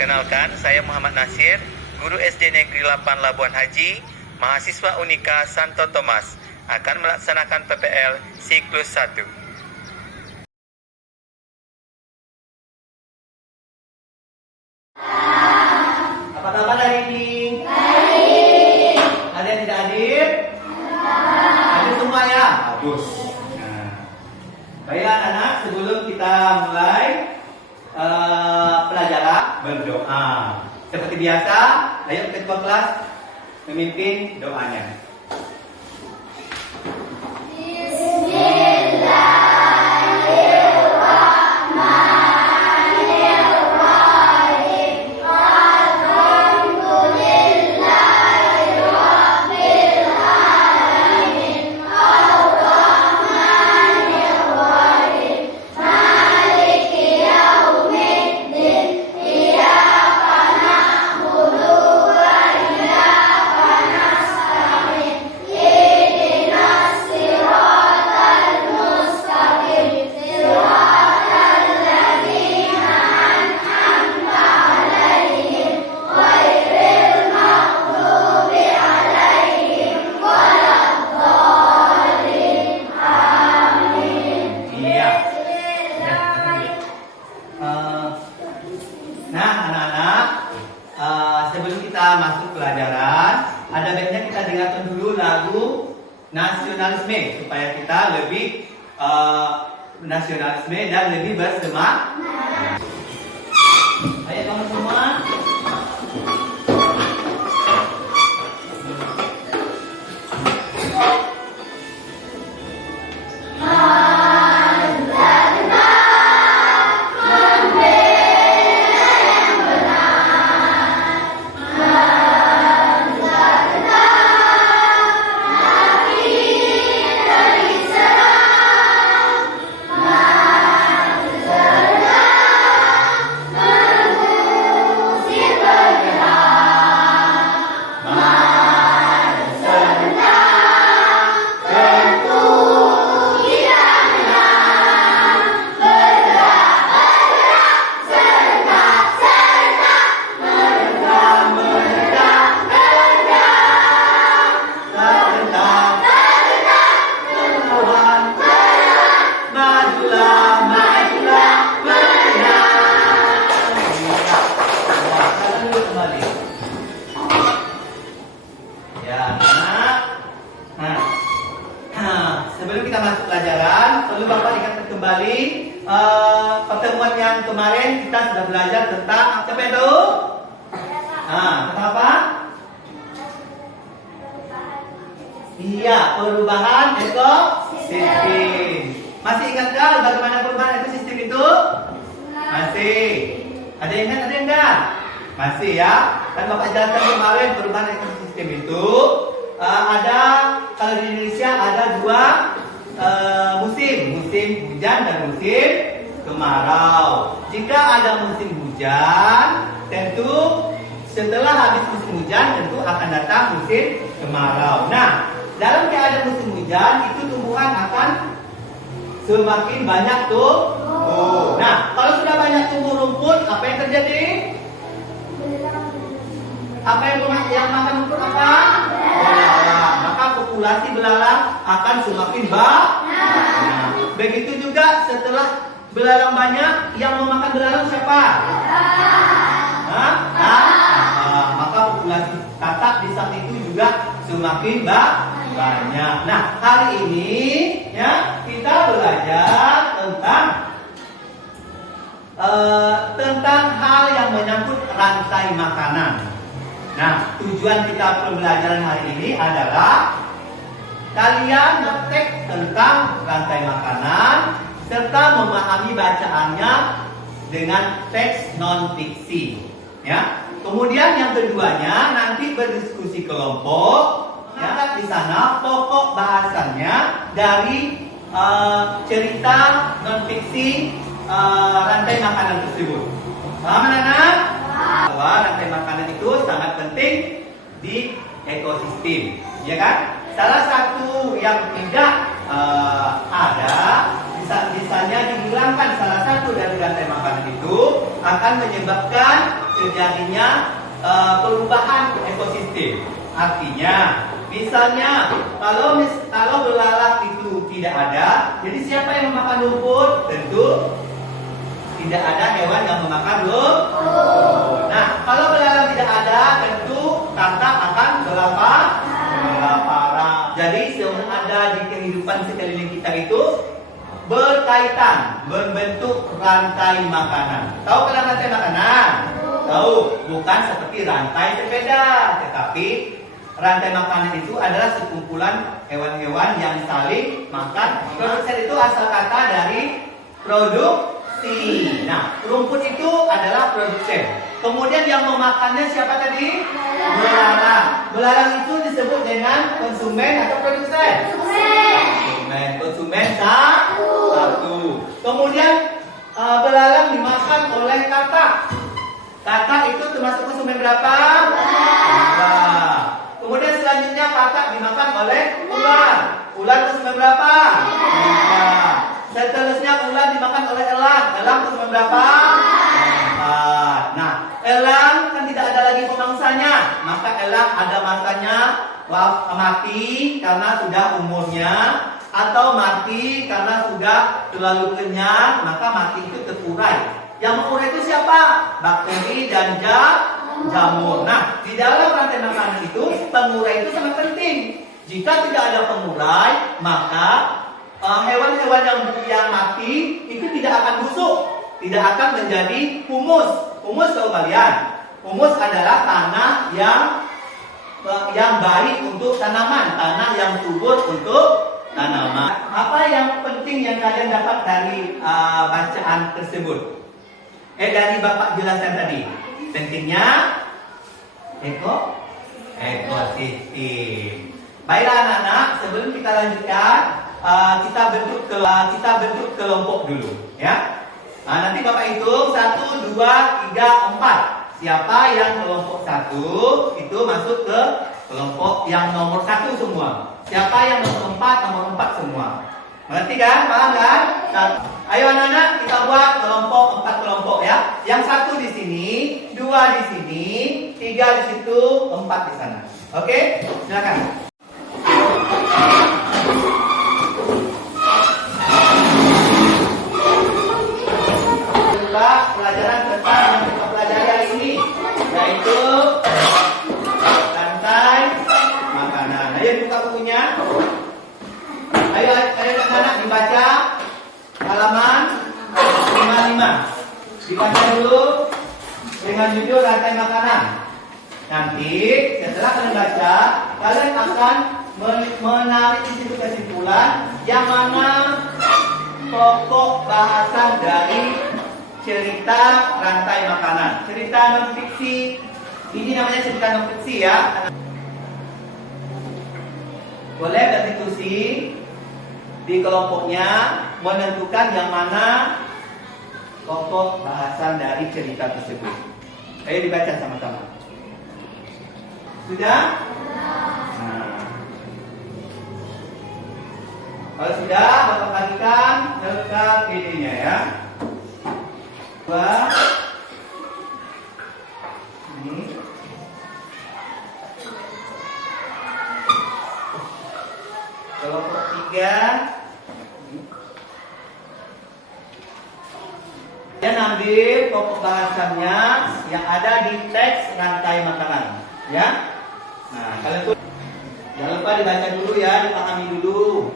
Perkenalkan, saya Muhammad Nasir, Guru SD Negeri 8 Labuan Haji, mahasiswa Unika Santo Thomas, akan melaksanakan PPL siklus 1. Apa kabar hari ini? Baik. Ada yang tidak hadir? Hadir semua ya? Bagus. Nah, baiklah anak, sebelum kita mulai pelajaran, berdoa. Seperti biasa, ayo ketua kelas memimpin doanya. Nah anak-anak, sebelum kita masuk pelajaran, ada baiknya kita dengarkan dulu lagu nasionalisme supaya kita lebih nasionalisme dan lebih bersemangat. Ayo kamu semua. Sebelum kita masuk pelajaran, perlu Bapak ingatkan kembali pertemuan yang kemarin kita sudah belajar tentang apa itu? Tentang apa? Iya, perubahan ekosistem. Masih ingatkah bagaimana perubahan ekosistem itu? Masih. Ada yang ingat, ada yang enggak? Masih ya. Kan Bapak jelaskan kemarin perubahan ekosistem itu ada, kalau di Indonesia ada dua musim hujan dan musim kemarau. Jika ada musim hujan, tentu setelah habis musim hujan tentu akan datang musim kemarau. Nah, dalam keadaan musim hujan itu tumbuhan akan semakin banyak tumbuh. Nah, kalau sudah banyak tumbuh rumput, apa yang terjadi? Apa yang makan rumput apa? Belalang. Maka populasi belalang akan semakin banyak. Begitu juga setelah belalang banyak, yang memakan belalang siapa? Maka populasi katak di saat itu juga semakin banyak. Nah, hari ini ya kita belajar tentang hal yang menyangkut rantai makanan. Nah, tujuan kita pembelajaran hari ini adalah kalian ngetek tentang rantai makanan serta memahami bacaannya dengan teks non-fiksi. Ya. Kemudian yang keduanya nanti berdiskusi kelompok. Ya, di sana pokok bahasannya dari cerita non-fiksi rantai makanan tersebut. Paham anak-anak? Bahwa rantai makanan itu sangat penting di ekosistem, ya kan? Salah satu yang tidak ada, misalnya dihilangkan salah satu dari rantai makanan itu akan menyebabkan terjadinya perubahan ekosistem. Artinya, misalnya kalau belalang itu tidak ada, jadi siapa yang memakan rumput? Tentu tidak ada hewan yang memakan rumput. Nah, kalau belalang tidak ada, tentu katak akan kelaparan. Jadi semua ada di kehidupan sekeliling kita itu berkaitan, membentuk rantai makanan. Tahu kan rantai makanan? Tahu, bukan seperti rantai sepeda, tetapi rantai makanan itu adalah sekumpulan hewan-hewan yang saling makan. Produsen itu asal kata dari produksi. Nah, rumput itu adalah produsen. Kemudian yang memakannya siapa tadi? Belalang. Belalang itu disebut dengan konsumen atau produsen? Konsumen satu. Kemudian belalang dimakan oleh katak. Katak itu termasuk konsumen berapa? Dua. Kemudian selanjutnya katak dimakan oleh ular. Ular konsumen berapa? Tiga. Seterusnya ular dimakan oleh elang. Elang konsumen berapa? Empat. Nah, elang kan tidak ada lagi pemangsanya, maka elang ada masanya mati karena sudah umurnya, atau mati karena sudah terlalu kenyang, maka mati itu terurai. Yang mengurai itu siapa? Bakteri dan jamur. Nah, di dalam rantai makanan itu pengurai itu sangat penting. Jika tidak ada pengurai, maka hewan-hewan yang mati itu tidak akan busuk, tidak akan menjadi humus. Humus tahu kalian? Humus adalah tanah yang baik untuk tanaman, tanah yang subur untuk tanaman. Apa yang penting yang kalian dapat dari bacaan tersebut? Dari Bapak jelaskan tadi, pentingnya ekosistem. Baiklah anak-anak, sebelum kita lanjutkan, kita bentuk kelompok dulu, ya. Nanti Bapak hitung 1, 2, 3, 4. Siapa yang kelompok 1 itu masuk ke kelompok yang nomor 1 semua. Siapa yang nomor 4 semua. Mengerti kan? Paham kan? Ayo anak-anak, kita buat kelompok 4 kelompok ya. Yang 1 di sini, 2 di sini, 3 di situ, 4 di sana. Oke? Silakan. Pelajaran tentang yang kita pelajari hari ini, yaitu rantai makanan. Ayo buka bukunya. Ayo anak-anak dibaca halaman 55. Dibaca dulu dengan judul rantai makanan. Nanti setelah kalian baca, kalian akan menarik kesimpulan yang mana pokok bahasan dari cerita rantai makanan. Cerita non fiksi. Ini namanya cerita non fiksi ya. Boleh berdiskusi di kelompoknya menentukan yang mana pokok bahasan dari cerita tersebut. Ayo dibaca sama-sama. Sudah? Nah. Kalau sudah, Bapak bagikan ke PD-nya ya. Ini kelompok 3. Dan ambil pokok bahasannya yang ada di teks rantai makanan, ya. Nah, kalian tuh jangan lupa dibaca dulu ya, dipahami dulu.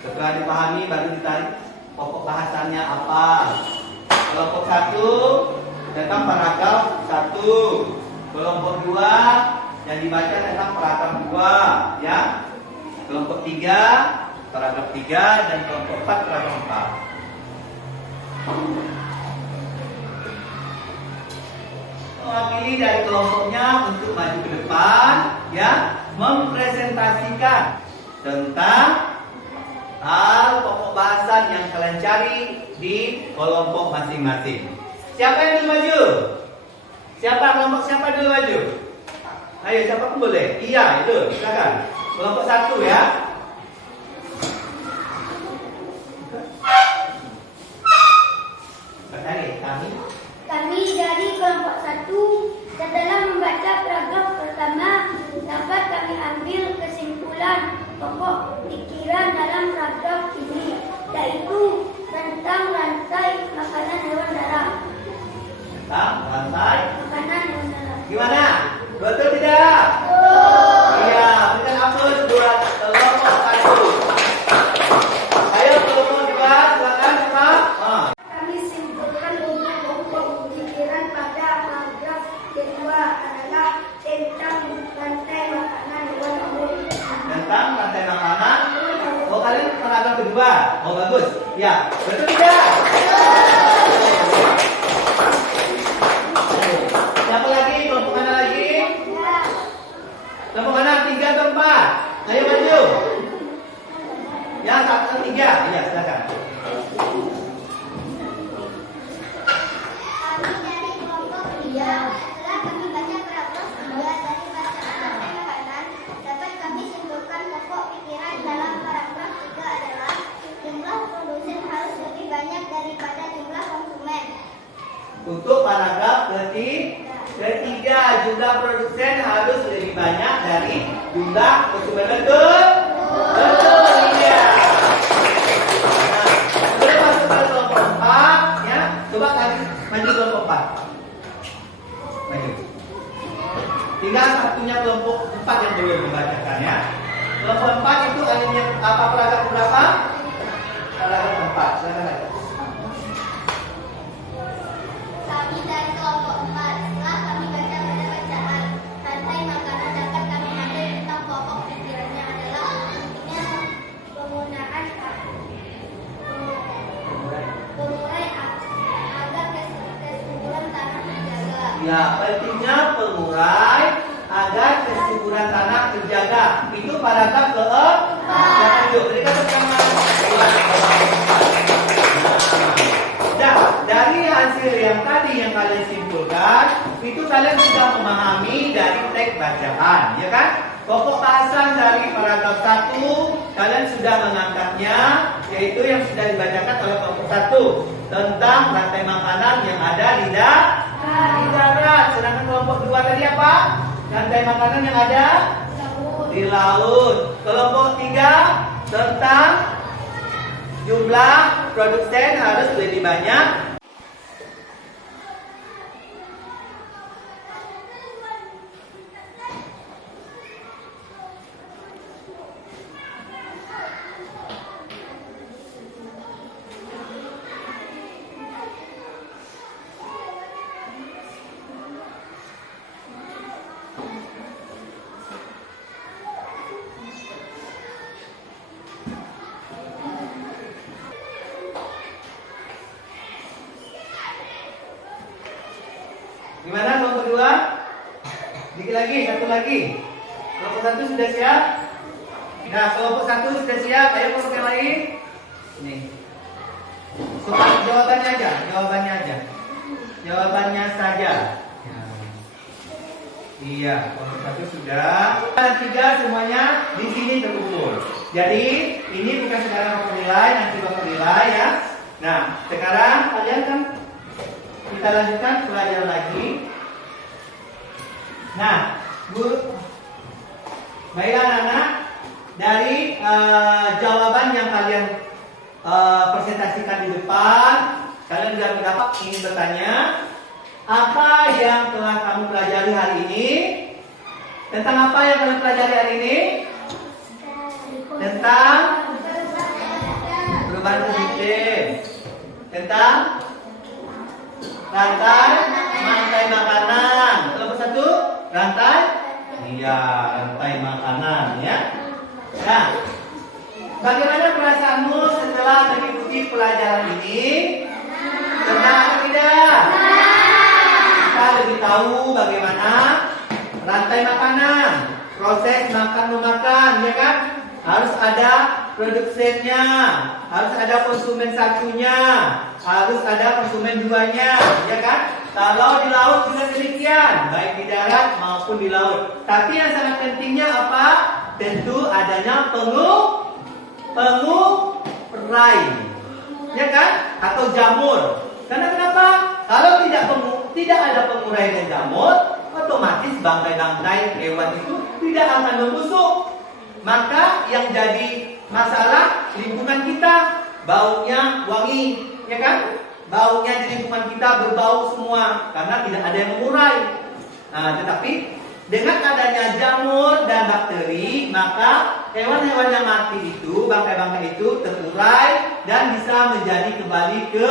Setelah dipahami baru ditarik pokok bahasannya apa. Kelompok 1 tentang paragraf 1. Kelompok 2 yang dibaca tentang paragraf 2, ya. Kelompok 3 paragraf 3 dan kelompok 4 paragraf 4. Mewakili dari kelompoknya untuk maju ke depan, ya, mempresentasikan tentang hal pokok bahasan yang kalian cari di kelompok masing-masing. Siapa yang dulu maju? Siapa dulu maju? Ayo, siapa pun boleh. Iya, itu, silakan. Kelompok 1 ya. Kami dari kelompok tentang rantai makanan udara. gimana? Betul tidak? Iya, berikan apel buat kelompok 1. Ayo kelompok 2, silakan cepat. Kami simpulkan untuk pokok pikiran pada paragraf kedua adalah tentang rantai makanan luar umum. Tentang rantai makanan. Oh, kalian paragraf kedua. Oh, bagus. Ya, betul tidak? Siapa lagi? Kelompok mana lagi? Kelompok mana? 3 atau 4? Ayo maju. Ya, 1 atau 3. Ya, silakan. Kami dari kelompok 3 setelah kami baca paragraf kedua dari bacaan rantai makanan, dapat kami simpulkan pokok pikiran dalam paragraf 3 adalah jumlah produsen harus lebih banyak daripada jumlah konsumen. Untuk paragraf ketiga, jumlah produsen harus lebih banyak dari jumlah konsumen. Betul? Betul, iya. Nah, sebelum masuk ke kelompok 4, ya, coba kalian maju kelompok 4. Maju. Tinggal satunya kelompok 4 yang belum membacakan, ya. Kelompok 4 itu alinea apa paragraf berapa? Paragraf 4. Silakan aja. Kami dari kelompok 4 setelah kami baca pada bacaan rantai makanan dapat kami ambil tentang pokok pikirannya adalah pentingnya penggunaan pengurai agar kesuburan tanah terjaga. Ya, pentingnya pengurai agar kesuburan tanah terjaga. Itu paragraf keempat. Silakan yuk, berikan tepuk tangan. Nah, dari hasil yang tadi yang kalian simpulkan, itu kalian sudah memahami dari teks bacaan, ya kan? Pokok bahasan dari paragraf 1 kalian sudah mengangkatnya, yaitu yang sudah dibacakan oleh kelompok 1 tentang rantai makanan yang ada di darat. Sedangkan kelompok 2 tadi apa? Rantai makanan yang ada di laut. Kelompok 3 tentang jumlah produsen harus lebih banyak. Gimana kelompok 2? Dikit lagi, satu lagi. Kelompok 1 sudah siap? Nah, kelompok 1 sudah siap. Ayo kelompok yang lain. Nih. Soal jawabannya aja, jawabannya aja. Jawabannya saja. Iya, kelompok 1 sudah. Dan 3 semuanya di sini terkumpul. Jadi, ini bukan sekarang bapak nilai, nanti bapak nilai ya. Nah, sekarang kalian kan kita lanjutkan pelajaran lagi. Nah, guru, baiklah anak-anak, dari jawaban yang kalian presentasikan di depan, kalian sudah mendapat ingin bertanya, apa yang telah kamu pelajari hari ini? Tentang apa yang kalian pelajari hari ini? Tentang perubahan positif. Tentang rantai makanan. Kelompok 1, rantai. Iya, rantai makanan ya. Nah, bagaimana perasaanmu setelah mengikuti pelajaran ini? Tenang atau tidak? Kita lebih tahu bagaimana rantai makanan, proses makan memakan, ya kan? Harus ada produsennya, harus ada konsumen satunya, harus ada konsumen duanya, ya kan? Kalau di laut juga demikian, baik di darat maupun di laut. Tapi yang sangat pentingnya apa? Tentu adanya pengurai, ya kan? Atau jamur. Karena kenapa? Kalau tidak ada pengurai dan jamur, otomatis bangkai-bangkai hewan itu tidak akan membusuk. Maka yang jadi masalah lingkungan kita, baunya wangi, ya kan? baunya di lingkungan kita berbau semua karena tidak ada yang mengurai. Nah, tetapi dengan adanya jamur dan bakteri, maka hewan-hewan yang mati itu, bangkai-bangkai itu terurai dan bisa menjadi kembali ke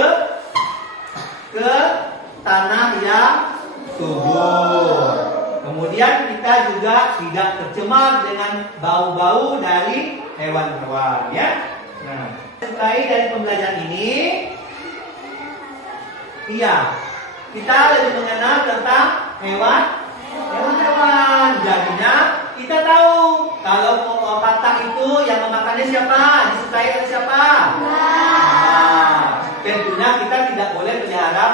tanah yang subur. Kemudian kita juga tidak tercemar dengan bau-bau dari hewan-hewan, ya. Nah, sesuai dari pembelajaran ini, iya, kita lebih mengenal tentang hewan-hewan. Jadinya kita tahu kalau katak itu yang memakannya siapa, disukai oleh siapa. Nah, tentunya kita tidak boleh pelihara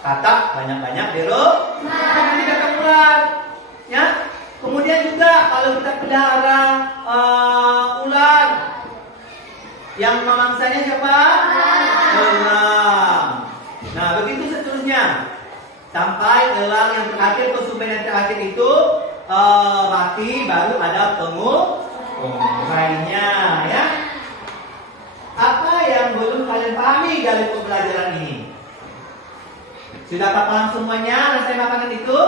katak banyak-banyak di rumah, nanti tidak ular. Ya. Kemudian juga kalau kita pelihara ular, yang memangsanya siapa? Elang. Nah, begitu seterusnya. Sampai elang yang terakhir, konsumen yang terakhir itu mati, baru ada pengurainya, ya. Apa yang belum kalian pahami dari pembelajaran ini? Sudahkah paham semuanya rantai makanan itu?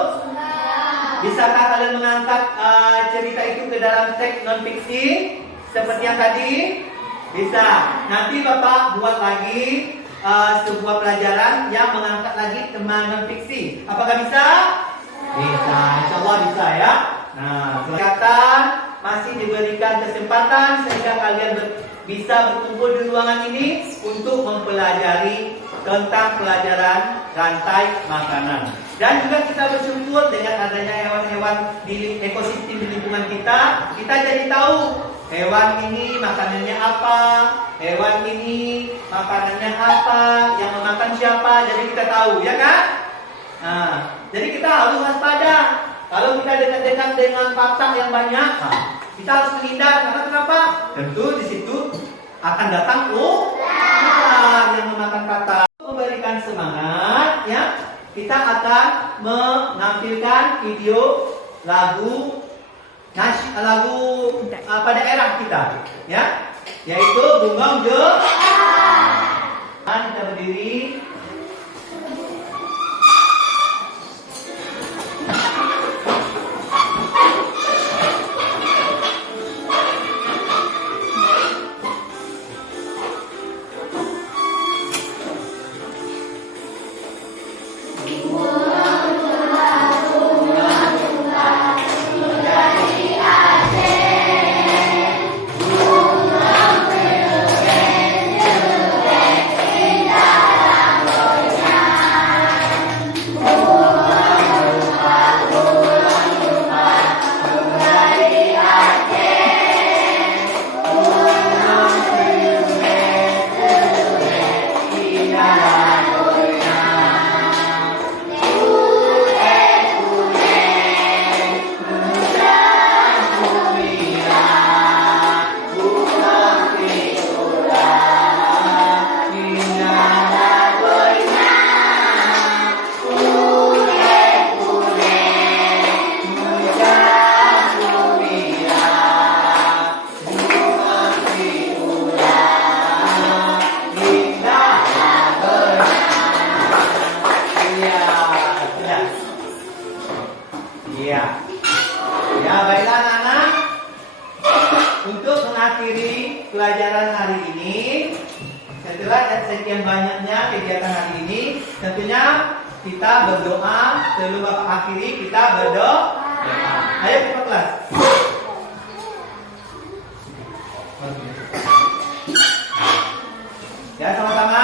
Bisakah kalian mengangkat cerita itu ke dalam teks non-fiksi seperti yang tadi? Bisa. Nanti Bapak buat lagi sebuah pelajaran yang mengangkat lagi tema non-fiksi. Apakah bisa? Bisa. Insya Allah bisa, ya. Nah, kelihatan masih diberikan kesempatan sehingga kalian bisa berkumpul di ruangan ini untuk mempelajari tentang pelajaran rantai makanan. Dan juga kita bersyukur dengan adanya hewan-hewan di ekosistem di lingkungan kita jadi tahu hewan ini makanannya apa, hewan ini makanannya apa, yang memakan siapa, jadi kita tahu, ya kan? Nah, jadi kita harus waspada. Kalau kita dekat-dekat dengan patak yang banyak, kita harus menghindar. Karena kenapa? Tentu di situ akan datang ular yang memakan patak. Memberikan semangat, ya. Kita akan menampilkan video lagu pada daerah kita, ya, yaitu Bunggong Jo. Kita berdiri. Pelajaran hari ini, setelah sekian banyaknya kegiatan hari ini, tentunya kita berdoa. Sebelum Bapak akhiri, kita berdoa. Ayo kita kelas. Ya, sama-sama.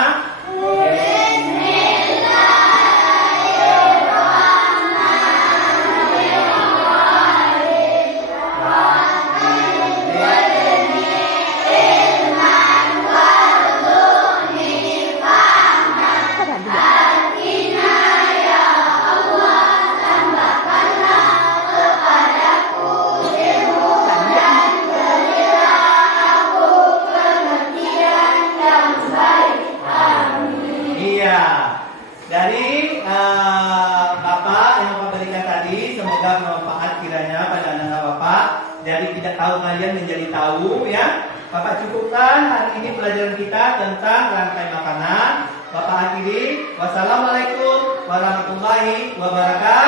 Dari Bapak yang Bapak berikan tadi, semoga bermanfaat kiranya pada anak Bapak. Dari tidak tahu kalian menjadi tahu, ya. Bapak cukupkan hari ini pelajaran kita tentang rantai makanan. Bapak akhiri. Wassalamualaikum warahmatullahi wabarakatuh.